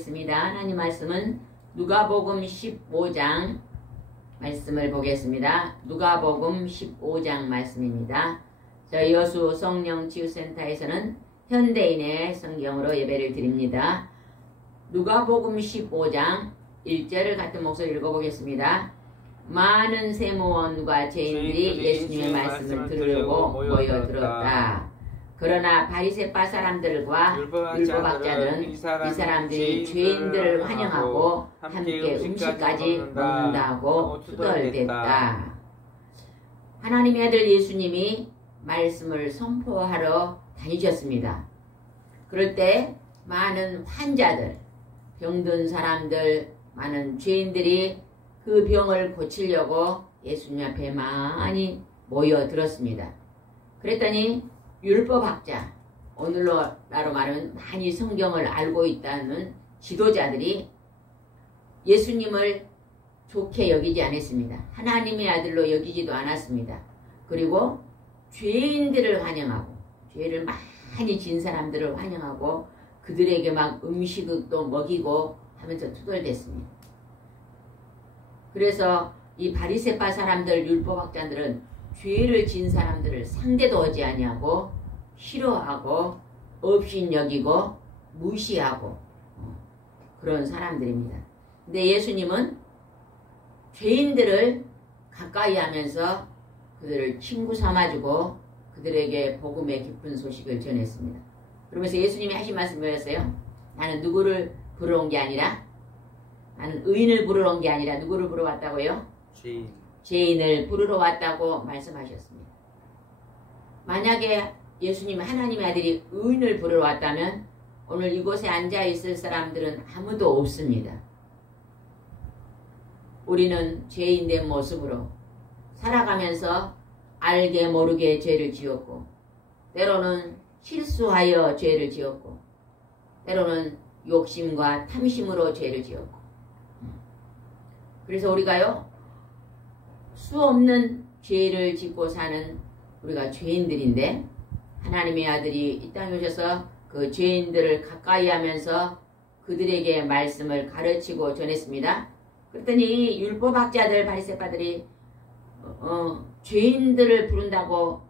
보겠습니다. 하나님 말씀은 누가복음 15장 말씀을 보겠습니다. 누가복음 15장 말씀입니다. 저희 여수 성령치유센터에서는 현대인의 성경으로 예배를 드립니다. 누가복음 15장 1절을 같은 목소리로 읽어보겠습니다. 많은 세무원과 죄인들이 예수님의 말씀을 들으려고 모여들었다. 그러나 바리새파 사람들과 율법학자들은 이 사람들이 죄인들을 환영하고 함께 음식까지 먹는다고 투덜댔다. 하나님의 아들 예수님이 말씀을 선포하러 다니셨습니다. 그럴 때 많은 환자들, 병든 사람들, 많은 죄인들이 그 병을 고치려고 예수님 앞에 많이 모여들었습니다. 그랬더니 율법학자, 오늘로 말하면 많이 성경을 알고 있다는 지도자들이 예수님을 좋게 여기지 않았습니다. 하나님의 아들로 여기지도 않았습니다. 그리고 죄인들을 환영하고, 죄를 많이 진 사람들을 환영하고 그들에게 막 음식도 먹이고 하면서 투덜댔습니다. 그래서 이 바리새파 사람들, 율법학자들은 죄를 진 사람들을 상대도 하지 아니하고 싫어하고 없인 여기고 무시하고 그런 사람들입니다. 근데 예수님은 죄인들을 가까이 하면서 그들을 친구 삼아주고 그들에게 복음의 깊은 소식을 전했습니다. 그러면서 예수님이 하신 말씀이 뭐였어요? 나는 누구를 부르러 온 게 아니라, 나는 의인을 부르러 온 게 아니라 누구를 부르러 왔다고요? 죄인을 부르러 왔다고 말씀하셨습니다. 만약에 예수님 하나님의 아들이 의인을 부르러 왔다면 오늘 이곳에 앉아 있을 사람들은 아무도 없습니다. 우리는 죄인된 모습으로 살아가면서 알게 모르게 죄를 지었고, 때로는 실수하여 죄를 지었고, 때로는 욕심과 탐심으로 죄를 지었고, 그래서 우리가요 수 없는 죄를 짓고 사는 우리가 죄인들인데, 하나님의 아들이 이 땅에 오셔서 그 죄인들을 가까이 하면서 그들에게 말씀을 가르치고 전했습니다. 그랬더니 율법학자들, 바리새파들이 죄인들을 부른다고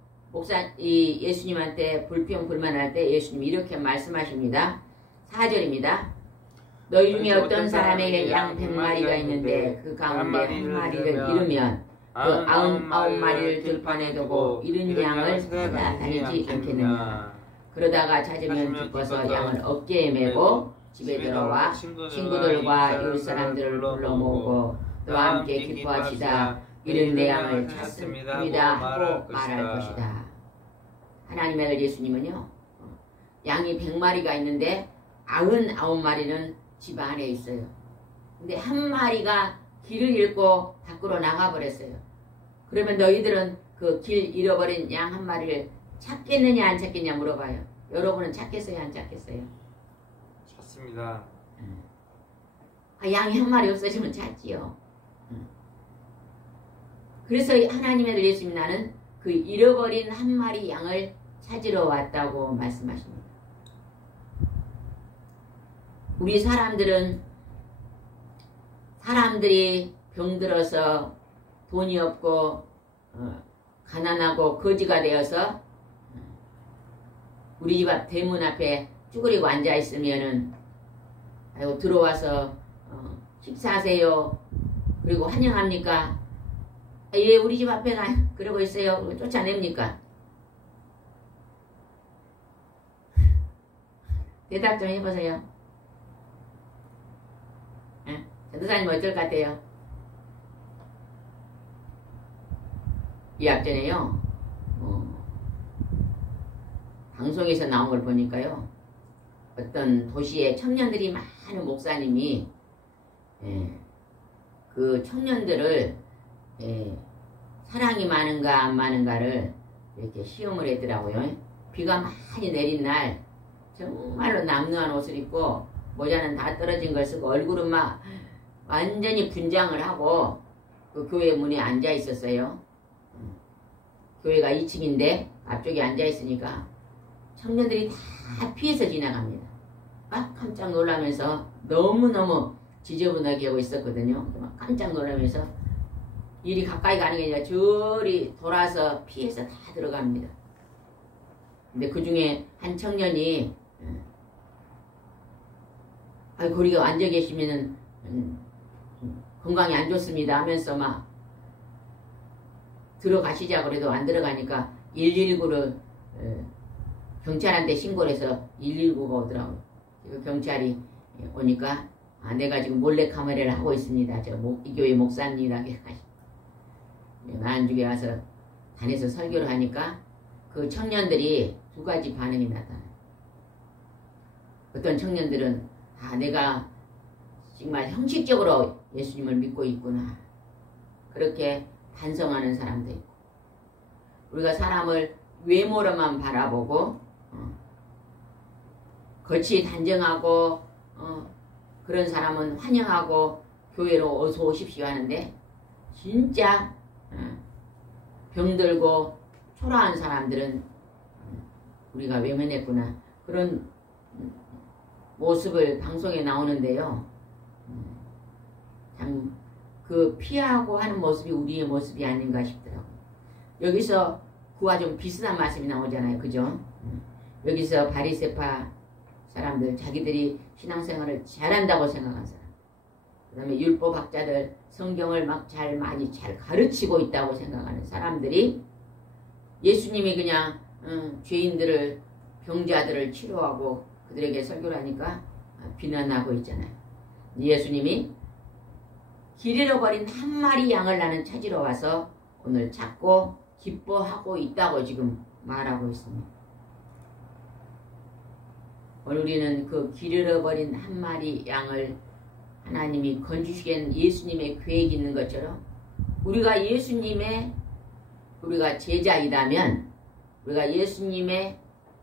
예수님한테 불평불만할 때 예수님이 이렇게 말씀하십니다. 4절입니다. 너희 중에 어떤 사람에게 양 100마리가 있는데 그 가운데 한 마리를 잃으면 그 99마리를 들판에 두고 잃은 양을 찾아다니지 않겠느냐. 그러다가 찾으면 기뻐서 양을 어깨에 메고 집에 들어와 친구들과 이웃 사람들을 불러 모으고 또와 함께 기뻐하시다. 잃은 내 양을 찾습니다 하고 말할 것이다. 하나님의 아들 예수님은요, 양이 100마리가 있는데 99마리는 집 안에 있어요. 근데 한 마리가 길을 잃고 밖으로 나가버렸어요. 그러면 너희들은 그 길 잃어버린 양 한 마리를 찾겠느냐 안 찾겠냐 물어봐요. 여러분은 찾겠어요 안 찾겠어요? 찾습니다. 양이 한 마리 없어지면 찾지요. 그래서 하나님의 아들 예수님 나는 그 잃어버린 한 마리 양을 찾으러 왔다고 말씀하십니다. 우리 사람들이 병들어서 돈이 없고 가난하고 거지가 되어서 우리 집 앞 대문 앞에 쭈그리고 앉아 있으면은 아이고 들어와서 식사하세요. 그리고 환영합니까? 예, 우리 집 앞에 그러고 있어요. 쫓아냅니까? 대답 좀 해보세요. 전도사님 어쩔 것 같아요? 이 앞전에요 방송에서 나온 걸 보니까요, 어떤 도시에 청년들이 많은 목사님이 그 청년들을 사랑이 많은가 안 많은가를 이렇게 시험을 했더라고요. 비가 많이 내린 날 정말로 남루한 옷을 입고 모자는 다 떨어진 걸 쓰고 얼굴은 막 완전히 분장을 하고 그 교회 문에 앉아 있었어요. 교회가 2층인데 앞쪽에 앉아 있으니까 청년들이 다 피해서 지나갑니다. 막 깜짝 놀라면서 너무너무 지저분하게 하고 있었거든요. 막 깜짝 놀라면서 일이 가까이 가는 게 아니라 저리 돌아서 피해서 다 들어갑니다. 근데 그 중에 한 청년이 거리가 앉아 계시면은 건강이 안 좋습니다 하면서 막 들어가시자 그래도 안 들어가니까 119를 경찰한테 신고를 해서 119가 오더라고요. 그 경찰이 오니까 내가 지금 몰래카메라를 하고 있습니다. 이 교회 목사입니다. 나한주에 와서 단에서 설교를 하니까 그 청년들이 두 가지 반응이 나타나요. 어떤 청년들은 내가 정말 형식적으로 예수님을 믿고 있구나. 그렇게 반성하는 사람도 있고, 우리가 사람을 외모로만 바라보고 겉이 단정하고 그런 사람은 환영하고 교회로 어서 오십시오 하는데, 진짜 병들고 초라한 사람들은 우리가 외면했구나. 그런 모습을 방송에 나오는데요. 참 그 피하고 하는 모습이 우리의 모습이 아닌가 싶더라고요. 여기서 그와 좀 비슷한 말씀이 나오잖아요. 그죠? 여기서 바리새파 사람들, 자기들이 신앙생활을 잘한다고 생각한 사람, 그 다음에 율법학자들, 성경을 많이 잘 가르치고 있다고 생각하는 사람들이 예수님이 그냥 죄인들을, 병자들을 치료하고 그들에게 설교를 하니까 비난하고 있잖아요. 예수님이 길 잃어버린 한 마리 양을 나는 찾으러 와서 오늘 찾고 기뻐하고 있다고 지금 말하고 있습니다. 오늘 우리는 그 길 잃어버린 한 마리 양을 하나님이 건지시기엔 예수님의 계획이 있는 것처럼, 우리가 제자이다면, 우리가 예수님의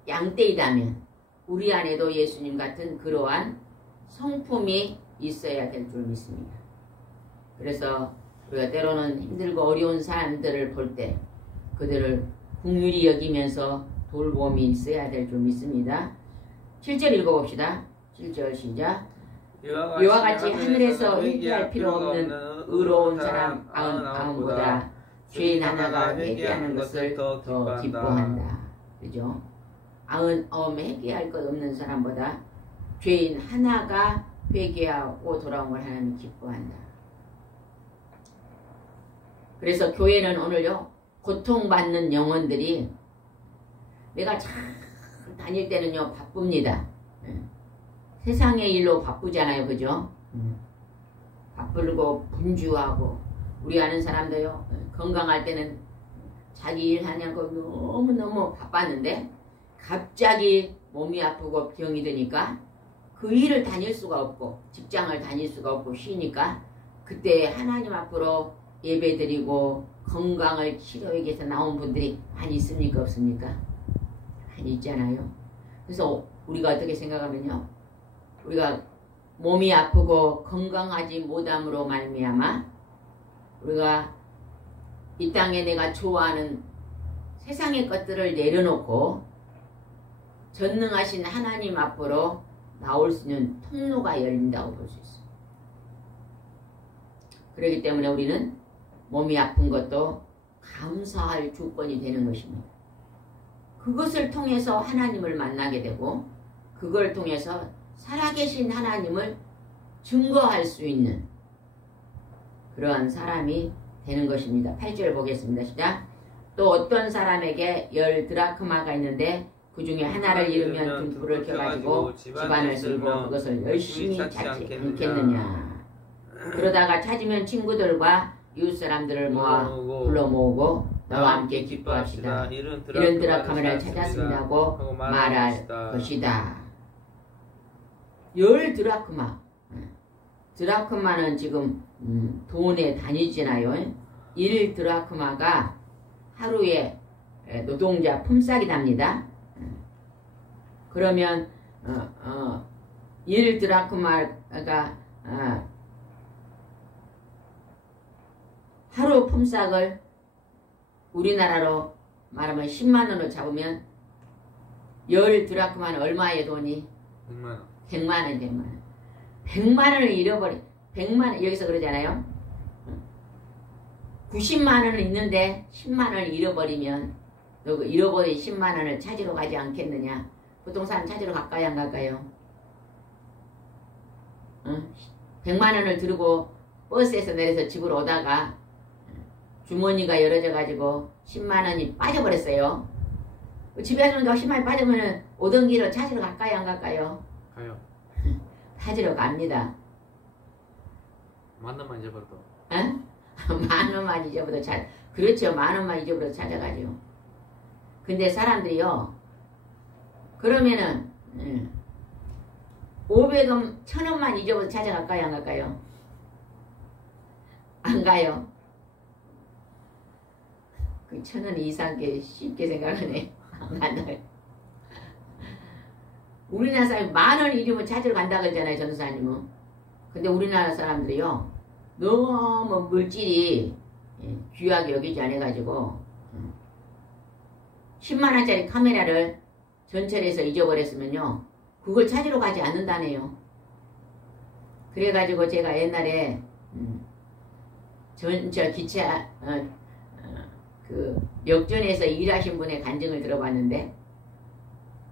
양떼이다면 우리 안에도 예수님 같은 그러한 성품이 있어야 될 줄 믿습니다. 그래서 우리가 때로는 힘들고 어려운 사람들을 볼 때 그들을 긍휼히 여기면서 돌봄이 있어야 될 줄 믿습니다. 7절 읽어봅시다. 7절 시작. 이와 같이 하늘에서 회개할 필요 없는 의로운 사람 99보다 죄인 하나가 회개하는 것을 더 기뻐한다. 그죠? 99 회개할 것 없는 사람보다 죄인 하나가 회개하고 돌아온 걸 하나님 기뻐한다. 그래서 교회는 오늘요, 고통받는 영혼들이, 내가 잘 다닐 때는요 바쁩니다. 세상의 일로 바쁘잖아요. 그죠? 바쁘고 분주하고, 우리 아는 사람도요 건강할 때는 자기 일 하냐고 너무너무 바빴는데 갑자기 몸이 아프고 병이 드니까 그 일을 다닐 수가 없고 직장을 다닐 수가 없고 쉬니까 그때 하나님 앞으로 예배드리고 건강을 치료하기 위해서 나온 분들이 많이 있습니까? 없습니까? 많이 있잖아요. 그래서 우리가 어떻게 생각하면요, 우리가 몸이 아프고 건강하지 못함으로 말미암아 우리가 이 땅에 내가 좋아하는 세상의 것들을 내려놓고 전능하신 하나님 앞으로 나올 수 있는 통로가 열린다고 볼 수 있어요. 그렇기 때문에 우리는 몸이 아픈 것도 감사할 조건이 되는 것입니다. 그것을 통해서 하나님을 만나게 되고, 그걸 통해서 살아계신 하나님을 증거할 수 있는 그러한 사람이 되는 것입니다. 8절 보겠습니다. 시작. 또 어떤 사람에게 10 드라크마가 있는데 그 중에 하나를 잃으면 등불을 켜가지고 집안을 쓸고 그것을 열심히 찾지 않겠느냐. 그러다가 찾으면 친구들과 이웃 사람들을 불러 모으고 너와 함께 기뻐합시다. 이런 드라크마를 찾았습니다 하고 말할 것이다. 10 드라크마. 드라크마는 지금 돈의 단위잖아요. 1 드라크마가 하루에 노동자 품삯이답니다. 그러면 1 드라크마가 하루 품삯을 우리나라로 말하면 10만 원으로 잡으면 10 드라크마는 얼마의 돈이? 100만 원. 100만 원. 100만 원을 잃어버린 100만 원 여기서 그러잖아요. 90만 원은 있는데 10만 원을 잃어버리면 너 잃어버린 10만 원을 찾으러 가지 않겠느냐? 부동산 찾으러 갈까요? 안 갈까요? 100만 원을 들고 버스에서 내려서 집으로 오다가 주머니가 열어져 가지고 10만 원이 빠져버렸어요. 집에 와서 10만 원이 빠지면 오던 길을 찾으러 갈까요? 안 갈까요? 가요. 찾으러 갑니다. 10,000원만 잊어버려도. 에? 10,000원만 잊어버려도 그렇죠. 10,000원만 잊어버려도 찾아가죠. 근데 사람들이요. 그러면은 500원, 1,000원만 잊어버려도 찾아갈까요? 안 갈까요? 안 가요. 그 1,000원 이상게 쉽게 생각하네. 안 간다요. 우리나라 사람이 10,000원 잃으면 찾으러 간다고 했잖아요. 전도사님은. 근데 우리나라 사람들이요. 너무 물질이 귀하게 여기지 않아가지고 10만원짜리 카메라를 전철에서 잊어버렸으면요. 그걸 찾으러 가지 않는다네요. 그래가지고 제가 옛날에 전철 기차 그 역전에서 일하신 분의 간증을 들어봤는데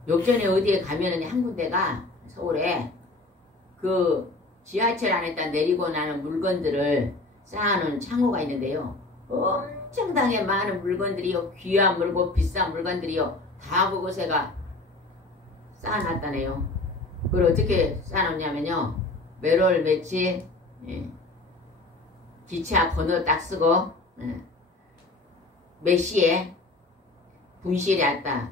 역전에 어디에 가면은 한 군데가 서울에 그 지하철 안에다 내리고 나는 물건들을 쌓아놓은 창고가 있는데요. 엄청나게 많은 물건들이요. 귀한 물건, 비싼 물건들이요. 다 그곳에가 쌓아놨다네요. 그걸 어떻게 쌓아놓냐면요. 매월 며칠 기차 번호 딱 쓰고 몇 시에 분실이 왔다.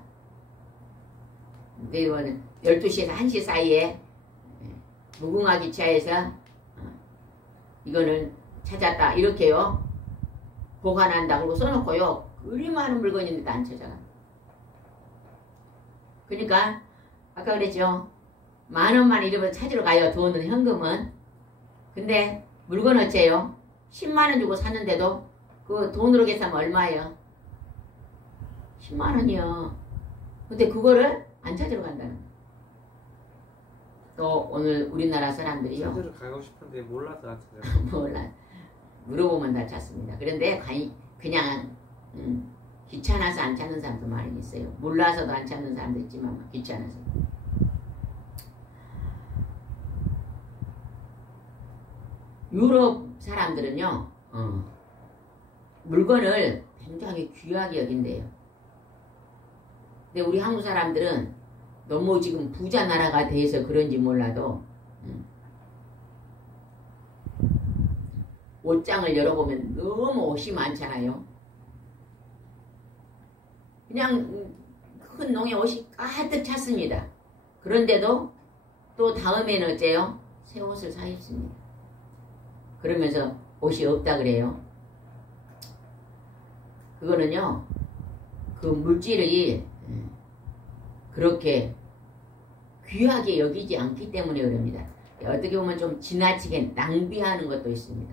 이거는 12시에서 1시 사이에 무궁화 기차에서 이거는 찾았다. 이렇게요. 보관한다. 그리고 써놓고요. 그리 많은 물건인데도 안 찾아가. 그러니까 아까 그랬죠. 10,000원만 잃어버려 찾으러 가요. 돈은 현금은. 근데 물건 어째요? 10만원 주고 샀는데도 그 돈으로 계산하면 얼마예요? 10만원이요. 근데 그거를 안 찾으러 간다는 거예요. 또 오늘 우리나라 사람들이요. 찾으러 가고 싶은데 몰라서 안 찾아요. 몰라. 물어보면 다 찾습니다. 그런데 그냥 귀찮아서 안 찾는 사람도 많이 있어요. 몰라서도 안 찾는 사람도 있지만 귀찮아서. 유럽 사람들은요. 물건을 굉장히 귀하게 여긴대요. 근데 우리 한국 사람들은 너무 지금 부자 나라가 돼서 그런지 몰라도 옷장을 열어보면 너무 옷이 많잖아요. 그냥 큰 농에 옷이 가득 찼습니다. 그런데도 또 다음에는 어째요? 새 옷을 사 입습니다. 그러면서 옷이 없다 그래요. 그거는요. 그 물질이 그렇게 귀하게 여기지 않기 때문에 그럽니다. 어떻게 보면 좀 지나치게 낭비하는 것도 있습니다.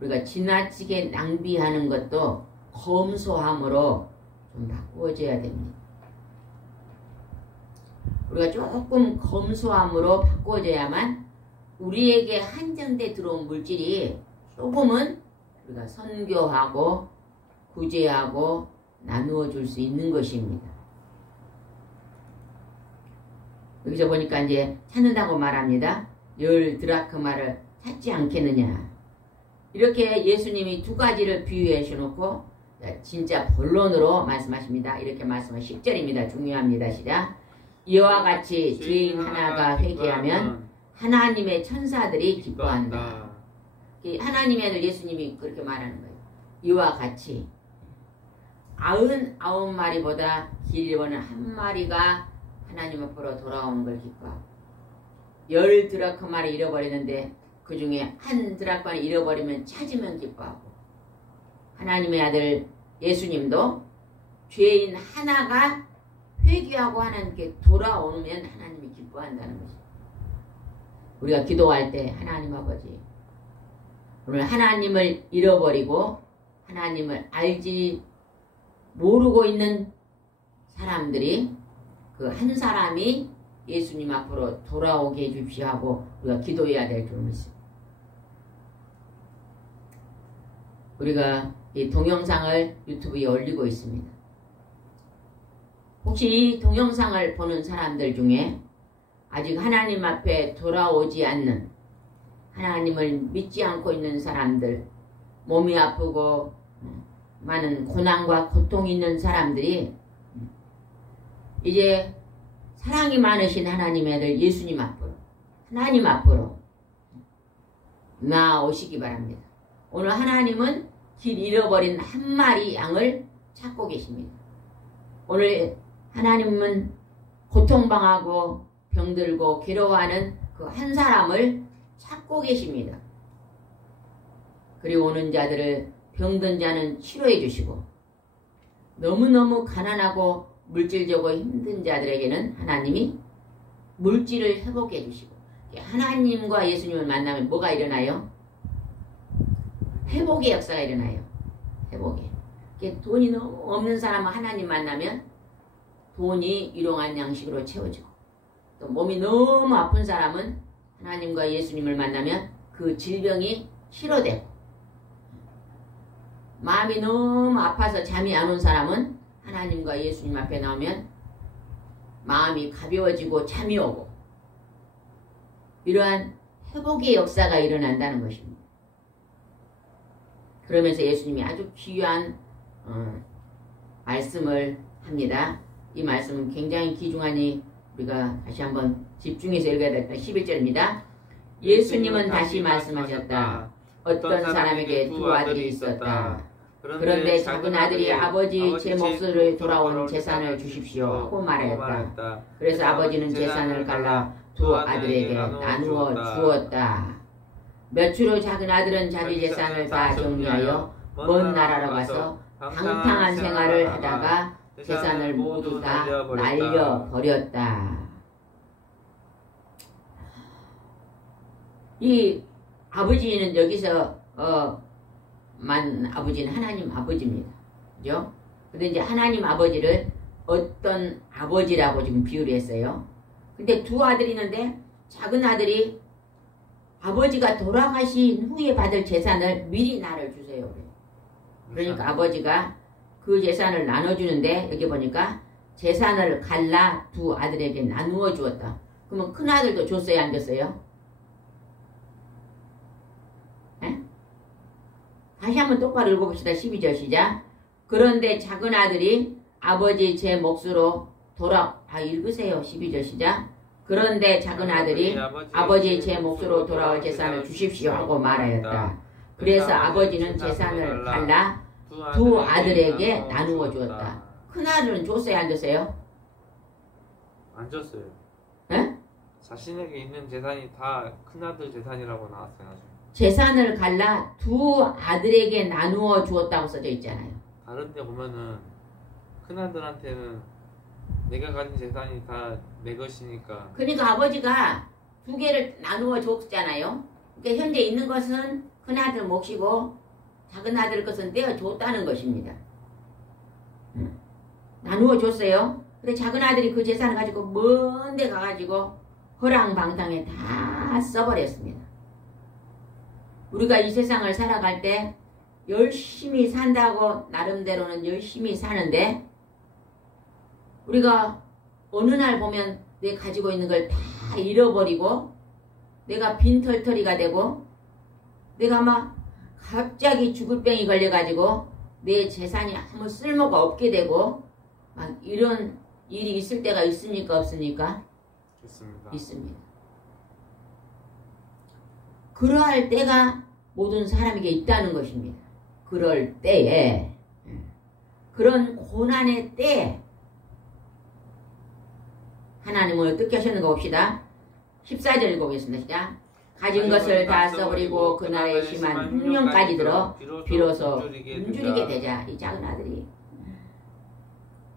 우리가 지나치게 낭비하는 것도 검소함으로 좀 바꾸어져야 됩니다. 우리가 조금 검소함으로 바꾸어져야만 우리에게 한정돼 들어온 물질이 조금은 우리가 선교하고 구제하고 나누어 줄 수 있는 것입니다. 여기서 보니까 이제 찾는다고 말합니다. 10 드라크마를 찾지 않겠느냐. 이렇게 예수님이 두 가지를 비유해 주놓고 진짜 본론으로 말씀하십니다. 이렇게 말씀은 10절입니다. 중요합니다. 시작. 이와 같이 죄인 하나가 회개하면 하나님의 천사들이 기뻐한다. 하나님의 아들 예수님이 그렇게 말하는 거예요. 이와 같이 99마리보다 길이보는 한 마리가 하나님 앞으로 돌아오는 걸 기뻐하고 10 드라크마를 잃어버리는데 그 중에 한 드라크마를 잃어버리면 찾으면 기뻐하고 하나님의 아들 예수님도 죄인 하나가 회개하고 하나님께 돌아오면 하나님이 기뻐한다는 것이죠. 우리가 기도할 때 하나님 아버지 오늘 하나님을 잃어버리고 하나님을 알지 모르고 있는 사람들이 그 한 사람이 예수님 앞으로 돌아오게 해주십시오 하고 우리가 기도해야 될 줄 믿습니다. 우리가 이 동영상을 유튜브에 올리고 있습니다. 혹시 이 동영상을 보는 사람들 중에 아직 하나님 앞에 돌아오지 않는, 하나님을 믿지 않고 있는 사람들, 몸이 아프고 많은 고난과 고통이 있는 사람들이 이제 사랑이 많으신 하나님의 아들 예수님 앞으로, 하나님 앞으로 나오시기 바랍니다. 오늘 하나님은 길 잃어버린 한 마리 양을 찾고 계십니다. 오늘 하나님은 고통당하고 병들고 괴로워하는 그 한 사람을 찾고 계십니다. 그리고 오는 자들을, 병든 자는 치료해 주시고, 너무너무 가난하고 물질적으로 힘든 자들에게는 하나님이 물질을 회복해 주시고, 하나님과 예수님을 만나면 뭐가 일어나요? 회복의 역사가 일어나요. 회복의. 돈이 너무 없는 사람은 하나님 만나면 돈이 일용할 양식으로 채워지고, 또 몸이 너무 아픈 사람은 하나님과 예수님을 만나면 그 질병이 치료되고, 마음이 너무 아파서 잠이 안 온 사람은 하나님과 예수님 앞에 나오면 마음이 가벼워지고 잠이 오고, 이러한 회복의 역사가 일어난다는 것입니다. 그러면서 예수님이 아주 귀한 말씀을 합니다. 이 말씀은 굉장히 귀중하니 우리가 다시 한번 집중해서 읽어야 될 11절입니다. 예수님은 다시 말씀하셨다. 어떤 사람에게 두 아들이 있었다. 그런데 작은 아들이 아버지 제 몫으로 돌아온 재산을 주십시오 하고 말하였다. 그래서 아버지는 재산을 갈라 두 아들에게 나누어 주었다. 몇 주 후 작은 아들은 자기 재산을 다 정리하여 먼 나라로 가서 방탕한 생활을 하다가 재산을 모두 다 날려버렸다. 이 아버지는 여기서 아버지는 하나님 아버지입니다. 그죠? 근데 이제 하나님 아버지를 어떤 아버지라고 지금 비유를 했어요. 근데 두 아들이 있는데 작은 아들이 아버지가 돌아가신 후에 받을 재산을 미리 나를 주세요. 그러니까 아버지가 그 재산을 나눠주는데 여기 보니까 재산을 갈라 두 아들에게 나누어 주었다. 그러면 큰 아들도 줬어요, 안 줬어요? 에? 다시 한번 똑바로 읽어봅시다. 12절 시작. 그런데 작은 아들이 아버지 제 몫으로 읽으세요. 12절 시작. 그런데 작은 아들이 아버지 제 몫으로 돌아올 재산을 주십시오 하고 말하였다. 그래서 아버지는 재산을 갈라 두 아들에게 나누어 주었다. 큰 아들은 줬어요, 안 줬어요? 안 줬어요. 에? 자신에게 있는 재산이 다 큰아들 재산이라고 나왔어요. 나중에. 재산을 갈라 두 아들에게 나누어 주었다고 써져 있잖아요. 다른 데 보면은 큰아들한테는 내가 가진 재산이 다 내 것이니까. 그러니까 아버지가 두 개를 나누어 줬잖아요. 그러니까 현재 있는 것은 큰아들 몫이고 작은 아들 것은 떼어 줬다는 것입니다. 나누어 줬어요. 근데 작은 아들이 그 재산을 가지고 먼 데 가가지고 허랑방탕에 다 써버렸습니다. 우리가 이 세상을 살아갈 때 열심히 산다고 나름대로는 열심히 사는데 우리가 어느 날 보면 내가 가지고 있는 걸 다 잃어버리고 내가 빈털터리가 되고 내가 막 갑자기 죽을 병이 걸려가지고 내 재산이 아무 쓸모가 없게 되고 막 이런 일이 있을 때가 있습니까? 없습니까? 있습니다. 있습니다. 그러할 때가 모든 사람에게 있다는 것입니다. 그럴 때에 그런 고난의 때에 하나님은 어떻게 하셨는가 봅시다. 14절 읽어보겠습니다. 시작. 가진 것을 다 써버리고 그날의 심한 흉년까지 들어 비로소 굶주리게 되자. 이 작은 아들이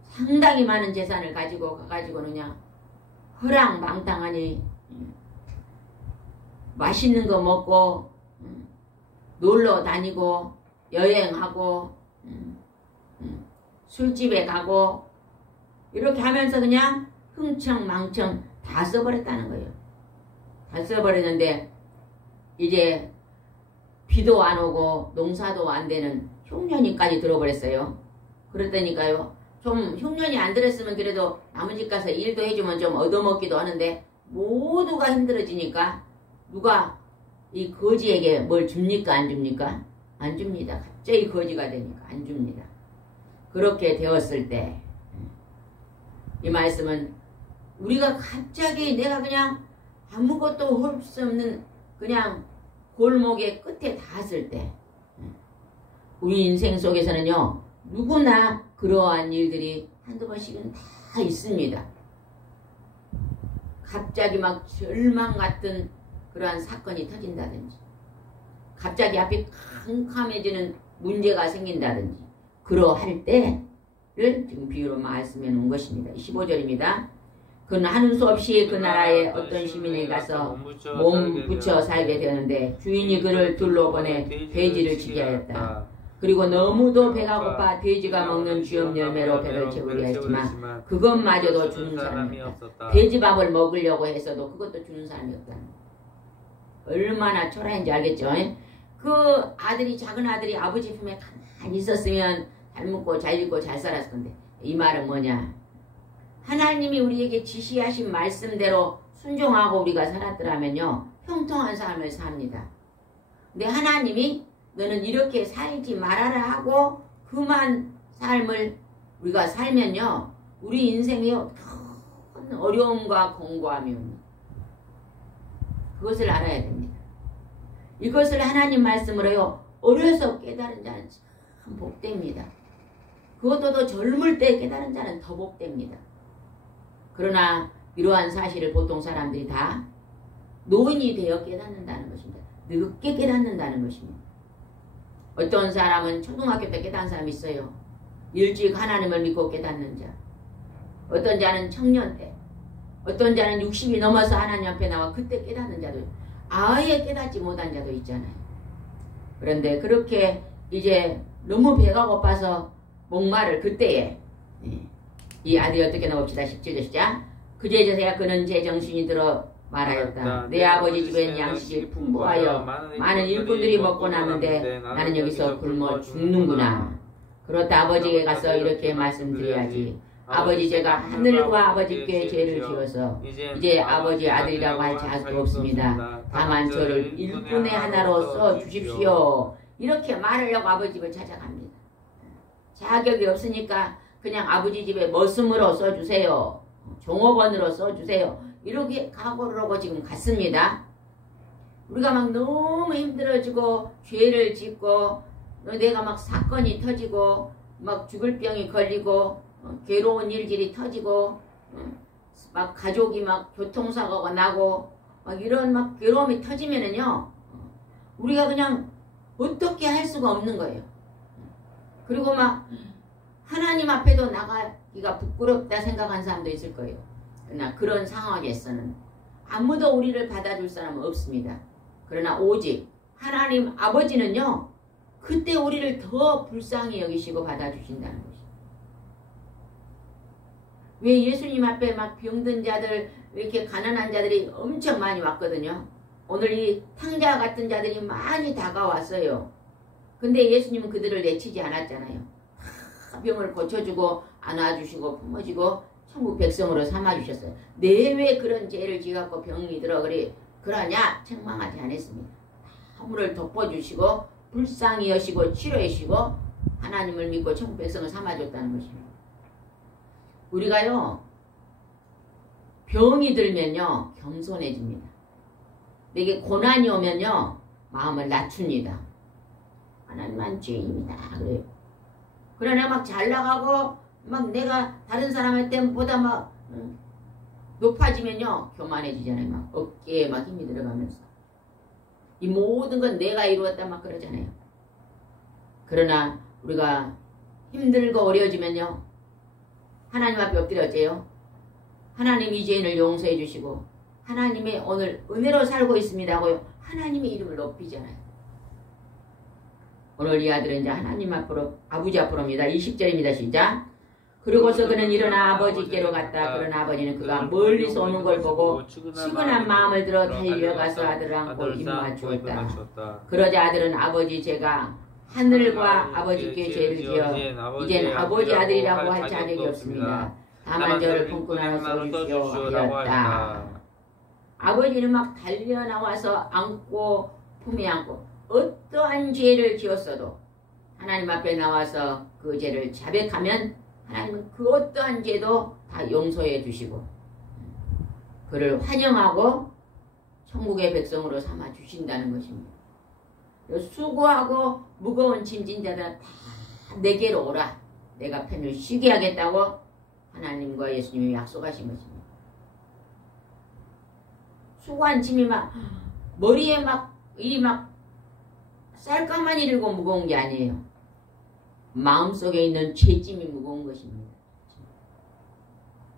상당히 많은 재산을 가지고 가가지고는 그냥 허랑방탕하니 맛있는 거 먹고 놀러 다니고 여행하고 술집에 가고 이렇게 하면서 그냥 흥청망청 다 써버렸다는 거예요. 다 써버렸는데 이제 비도 안 오고 농사도 안 되는 흉년이까지 들어버렸어요. 그랬다니까요. 좀 흉년이 안 들었으면 그래도 남은 집 가서 일도 해주면 좀 얻어먹기도 하는데 모두가 힘들어지니까 누가 이 거지에게 뭘 줍니까? 안 줍니까? 안 줍니다. 갑자기 거지가 되니까 안 줍니다. 그렇게 되었을 때 이 말씀은 우리가 갑자기 내가 그냥 아무것도 할 수 없는 그냥 골목의 끝에 닿았을 때 우리 인생 속에서는요 누구나 그러한 일들이 한두 번씩은 다 있습니다. 갑자기 막 절망 같은 그러한 사건이 터진다든지 갑자기 앞이 캄캄해지는 문제가 생긴다든지 그러할 때를 지금 비유로 말씀해 놓은 것입니다. 15절입니다. 그는 하는 수 없이 그 나라에 어떤 시민에게 가서 몸 붙여 살게 되는데 주인이 그를 둘러보내 돼지를 치게 하였다. 그리고 너무도 배가 고파 돼지가 먹는 쥐염 열매로 배를 채우려 했지만 그것마저도 주는 사람이 없다. 돼지밥을 먹으려고 해서도 그것도 주는 사람이 없다는 거예요. 얼마나 초라한지 알겠죠? 그 아들이 작은 아들이 아버지 품에 가만히 있었으면 잘 먹고 잘 입고 잘 살았을 건데 이 말은 뭐냐? 하나님이 우리에게 지시하신 말씀대로 순종하고 우리가 살았더라면요 형통한 삶을 삽니다. 근데 하나님이 너는 이렇게 살지 말아라 하고 그만 삶을 우리가 살면요 우리 인생에 큰 어려움과 공고함이 옵니다. 그것을 알아야 됩니다. 이것을 하나님 말씀으로요 어려서 깨달은 자는 참 복됩니다. 그것도 더 젊을 때 깨달은 자는 더 복됩니다. 그러나 이러한 사실을 보통 사람들이 다 노인이 되어 깨닫는다는 것입니다. 늦게 깨닫는다는 것입니다. 어떤 사람은 초등학교 때 깨닫는 사람이 있어요. 일찍 하나님을 믿고 깨닫는 자. 어떤 자는 청년 때. 어떤 자는 60이 넘어서 하나님 앞에 나와 그때 깨닫는 자도 아예 깨닫지 못한 자도 있잖아요. 그런데 그렇게 이제 너무 배가 고파서 목마를 그때에 이 아들이 어떻게 나옵시다. 17절 시작. 그제서야 그는 제 정신이 들어 말하였다. 내 아버지 집엔 양식이 풍부하여 많은 일꾼들이 먹고 남는데 나는 여기서 굶어 죽는구나. 그렇다 아버지에게 가서 이렇게 말씀드려야지. 아버지 제가 하늘과 아버지께 죄를 지어서 이제 아버지 아들이라고 할 자도 없습니다. 다만 저를 일꾼의 하나로 써주십시오. 이렇게 말하려고 아버지 집을 찾아갑니다. 자격이 없으니까 그냥 아버지 집에 머슴으로 써주세요. 종업원으로 써주세요. 이렇게 각오를 하고 지금 갔습니다. 우리가 막 너무 힘들어지고 죄를 짓고 내가 막 사건이 터지고 막 죽을 병이 걸리고 괴로운 일들이 터지고 막 가족이 막 교통사고가 나고 막 이런 막 괴로움이 터지면은요 우리가 그냥 어떻게 할 수가 없는 거예요. 그리고 막 하나님 앞에도 나가기가 부끄럽다 생각한 사람도 있을 거예요. 그러나 그런 상황에서는 아무도 우리를 받아줄 사람은 없습니다. 그러나 오직 하나님 아버지는요 그때 우리를 더 불쌍히 여기시고 받아주신다는 것이죠. 왜 예수님 앞에 막 병든 자들 이렇게 가난한 자들이 엄청 많이 왔거든요. 오늘 이 탕자 같은 자들이 많이 다가왔어요. 근데 예수님은 그들을 내치지 않았잖아요. 병을 고쳐주고 안아주시고 품어주고 천국 백성으로 삼아주셨어요. 내왜 그런 죄를 지갖고 병이 들어 그러냐 책망하지 않았습니다. 허물을 덮어주시고 불쌍히 여시고 치료해주시고 하나님을 믿고 천국 백성을 삼아줬다는 것입니다. 우리가요 병이 들면요 겸손해집니다. 내게 고난이 오면요 마음을 낮춥니다. 하나님만 죄입니다. 그래요. 그러나 막 잘 나가고 막 내가 다른 사람한테보다 막 높아지면요 교만해지잖아요. 막 어깨에 막 힘이 들어가면서 이 모든 건 내가 이루었다 막 그러잖아요. 그러나 우리가 힘들고 어려워지면요 하나님 앞에 엎드려 어째요? 하나님 이 죄인을 용서해 주시고 하나님의 오늘 은혜로 살고 있습니다 하고요 하나님의 이름을 높이잖아요. 오늘 이 아들은 이제 하나님 앞으로 아버지 앞으로입니다. 20절입니다. 시작. 그러고서 그는 일어나 아버지께로 갔다. 그러나 아버지는 그가 멀리서 오는 걸 보고 측은한 마음을 들어 달려가서 아들을 안고 입맞 주었다. 그러자 아들은 아버지 제가 하늘과 아버지께 죄를 지어 이젠 아버지 아들이라고 할 자격이 없습니다. 다만 저를 품고 나눠 써주시오 하였다. 아버지는 막 달려나와서 안고 품에 안고 어떠한 죄를 지었어도 하나님 앞에 나와서 그 죄를 자백하면 하나님은 그 어떠한 죄도 다 용서해 주시고 그를 환영하고 천국의 백성으로 삼아 주신다는 것입니다. 수고하고 무거운 짐진 자들은 다 내게로 오라. 내가 편을 쉬게 하겠다고 하나님과 예수님이 약속하신 것입니다. 수고한 짐이 막 머리에 막 쌀가마니 들고 무거운 게 아니에요. 마음속에 있는 죄짐이 무거운 것입니다.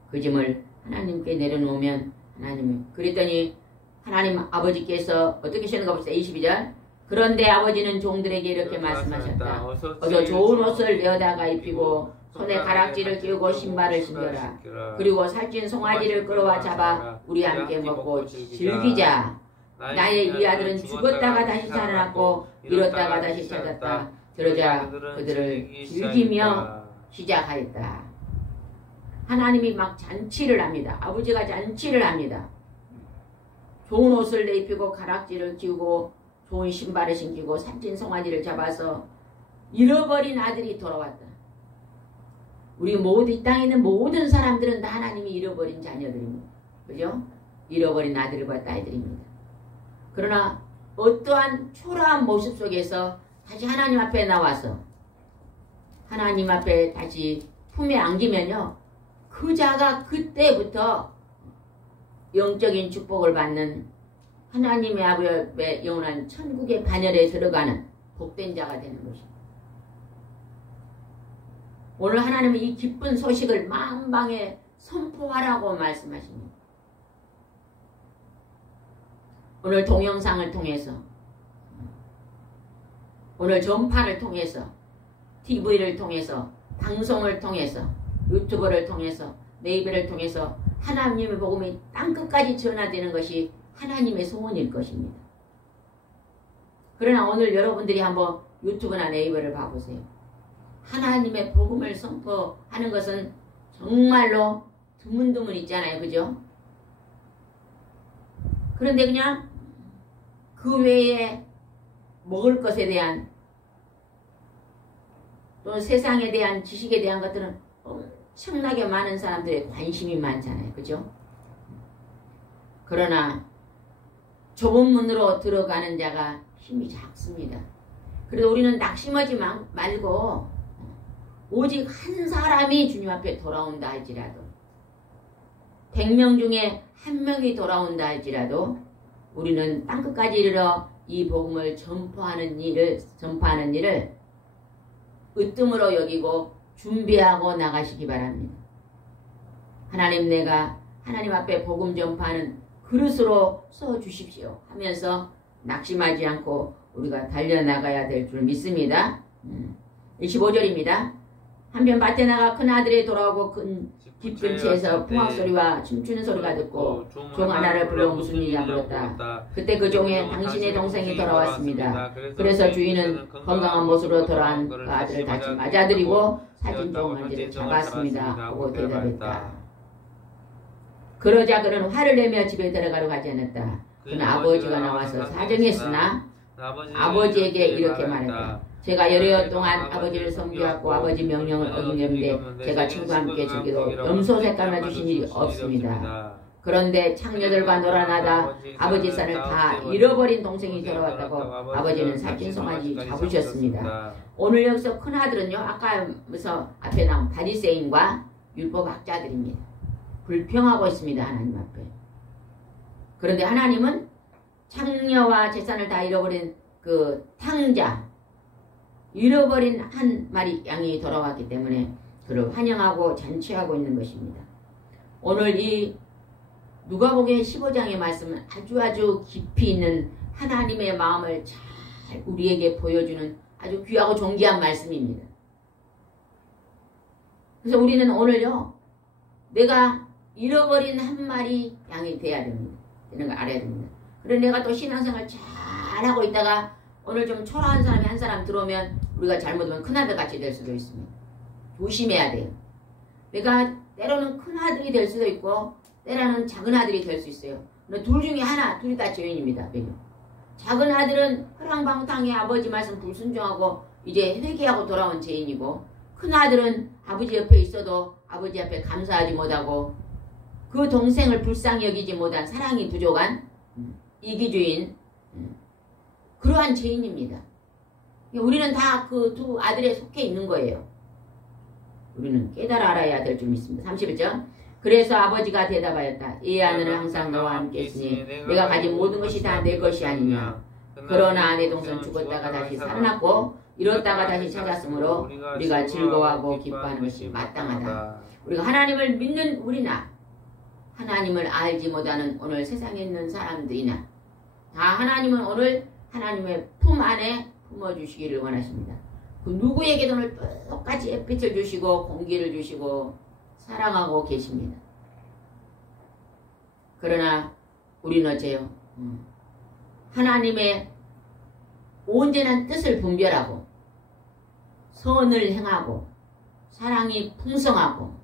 그 짐을 하나님께 내려놓으면 하나님이 그랬더니 하나님 아버지께서 어떻게 하셨는가 봅시다. 22절 그런데 아버지는 종들에게 이렇게 말씀하셨다. 어서 좋은 옷을 내어다가 입히고 손에 가락지를 끼우고 신발을 신겨라. 그리고 살찐 송아지를 끌어와 잡아 우리 함께 먹고 즐기자. 나의 이 아들은 죽었다가 다시 살아났고 잃었다가 다시 찾았다. 그러자 그들을 즐기며 시작하였다. 하나님이 막 잔치를 합니다. 아버지가 잔치를 합니다. 좋은 옷을 내입히고 가락지를 끼우고 좋은 신발을 신기고 살찐 송아지를 잡아서 잃어버린 아들이 돌아왔다. 우리 모두 이 땅에 있는 모든 사람들은 다 하나님이 잃어버린 자녀들입니다. 그죠? 잃어버린 아들과 딸들입니다. 그러나 어떠한 초라한 모습 속에서 다시 하나님 앞에 나와서 하나님 앞에 다시 품에 안기면요. 그 자가 그때부터 영적인 축복을 받는 하나님의 아버지의 영원한 천국의 반열에 들어가는 복된 자가 되는 것입니다. 오늘 하나님은 이 기쁜 소식을 만방에 선포하라고 말씀하십니다. 오늘 동영상을 통해서 오늘 전파를 통해서 TV를 통해서 방송을 통해서 유튜브를 통해서 네이버를 통해서 하나님의 복음이 땅끝까지 전하되는 것이 하나님의 소원일 것입니다. 그러나 오늘 여러분들이 한번 유튜브나 네이버를 봐보세요. 하나님의 복음을 선포하는 것은 정말로 드문드문 있잖아요. 그죠? 그런데 그냥 그 외에 먹을 것에 대한 또 세상에 대한 지식에 대한 것들은 엄청나게 많은 사람들의 관심이 많잖아요. 그죠? 그러나 좁은 문으로 들어가는 자가 힘이 작습니다. 그래도 우리는 낙심하지 말고 오직 한 사람이 주님 앞에 돌아온다 할지라도 100명 중에 한 명이 돌아온다 할지라도 우리는 땅끝까지 이르러 이 복음을 전파하는 일을 으뜸으로 여기고 준비하고 나가시기 바랍니다. 하나님 내가 하나님 앞에 복음 전파하는 그릇으로 써주십시오 하면서 낙심하지 않고 우리가 달려나가야 될 줄 믿습니다. 25절입니다. 한편 밭에 나가 큰 아들이 돌아오고 집 근처에서 풍악소리와 춤추는 소리가 듣고 종 하나를 불러 무슨 일이냐 물었다. 그때 그 종에 당신의 동생이 돌아왔습니다. 그래서 주인은 건강한 모습으로 돌아온 그 아들을 다시 맞아들이고 사진 종 한 개를 잡았습니다 하고 대답했다. 그러자 그는 화를 내며 집에 들어가려 하지 않았다. 그는 아버지가 나와서 사정했으나 아버지에게 이렇게 말했다. 제가 여러 해 동안 아버지를 섬겨왔고 아버지 명령을 어기는데 제가 친구와 함께 즐기도 염소 색깔만 주신 일이 없습니다. 그런데 창녀들과 놀아나다 아버지 산을 다 잃어버린 동생이 돌아왔다고 아버지는 살찐 송아지 잡으셨습니다. 오늘 여기서 큰아들은요. 아까 앞에 나온 바리새인과 율법학자들입니다. 불평하고 있습니다. 하나님 앞에. 그런데 하나님은 창녀와 재산을 다 잃어버린 그 탕자 잃어버린 한 마리 양이 돌아왔기 때문에 그를 환영하고 잔치하고 있는 것입니다. 오늘 이 누가복음 15장의 말씀은 아주 깊이 있는 하나님의 마음을 잘 우리에게 보여주는 아주 귀하고 존귀한 말씀입니다. 그래서 우리는 오늘요, 내가 잃어버린 한 마리 양이 돼야 됩니다. 이런 걸 알아야 됩니다. 그래 내가 또 신앙생활 잘하고 있다가 오늘 좀 초라한 사람이 한 사람 들어오면 우리가 잘못하면 큰아들 같이 될 수도 있습니다. 조심해야 돼요. 내가 때로는 큰아들이 될 수도 있고 때로는 작은아들이 될 수 있어요. 근데 둘 중에 하나, 둘이 다 죄인입니다. 작은 아들은 허랑방탕에 아버지 말씀 불순종하고 이제 회개하고 돌아온 죄인이고, 큰아들은 아버지 옆에 있어도 아버지 앞에 감사하지 못하고 그 동생을 불쌍히 여기지 못한 사랑이 부족한 이기주인, 그러한 죄인입니다. 우리는 다 그 두 아들에 속해 있는 거예요. 우리는 깨달아 알아야 될 줄 믿습니다. 31절. 그래서 아버지가 대답하였다. 이 아들은 항상 너와 함께 있으니 내가 가진 모든 것이 다 내 것이 아니냐. 그러나 내 동생 죽었다가 다시 살아났고 잃었다가 다시 찾았으므로 우리가 즐거워하고 기뻐하는 것이 마땅하다. 우리가 하나님을 믿는 우리나 하나님을 알지 못하는 오늘 세상에 있는 사람들이나 다 하나님은 오늘 하나님의 품 안에 품어주시기를 원하십니다. 그 누구에게도 오늘 똑같이 햇빛을 주시고 공기를 주시고 사랑하고 계십니다. 그러나 우리는 어째요? 하나님의 온전한 뜻을 분별하고 선을 행하고 사랑이 풍성하고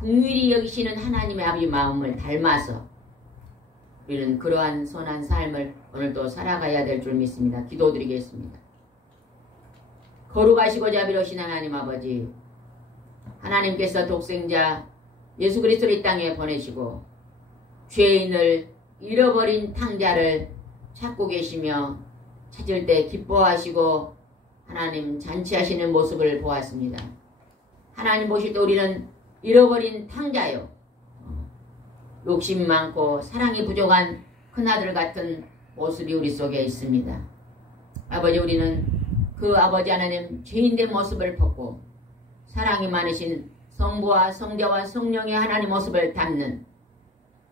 긍휼히 여기시는 하나님의 아버지 마음을 닮아서 우리는 그러한 선한 삶을 오늘 또 살아가야 될 줄 믿습니다. 기도드리겠습니다. 거룩하시고 자비로우신 하나님 아버지, 하나님께서 독생자 예수 그리스도를 이 땅에 보내시고 죄인을 잃어버린 탕자를 찾고 계시며 찾을 때 기뻐하시고 하나님 잔치하시는 모습을 보았습니다. 하나님 보실 때 우리는 잃어버린 탕자요, 욕심 많고 사랑이 부족한 큰아들 같은 모습이 우리 속에 있습니다. 아버지, 우리는 그 아버지 하나님 죄인된 모습을 벗고 사랑이 많으신 성부와 성자와 성령의 하나님 모습을 담는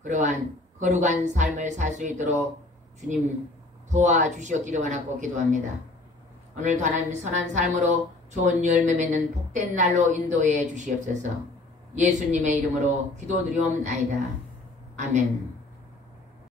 그러한 거룩한 삶을 살 수 있도록 주님 도와주시옵기를 원하고 기도합니다. 오늘도 하나님 선한 삶으로 좋은 열매 맺는 복된 날로 인도해 주시옵소서. 예수님의 이름으로 기도드리옵나이다. 아멘.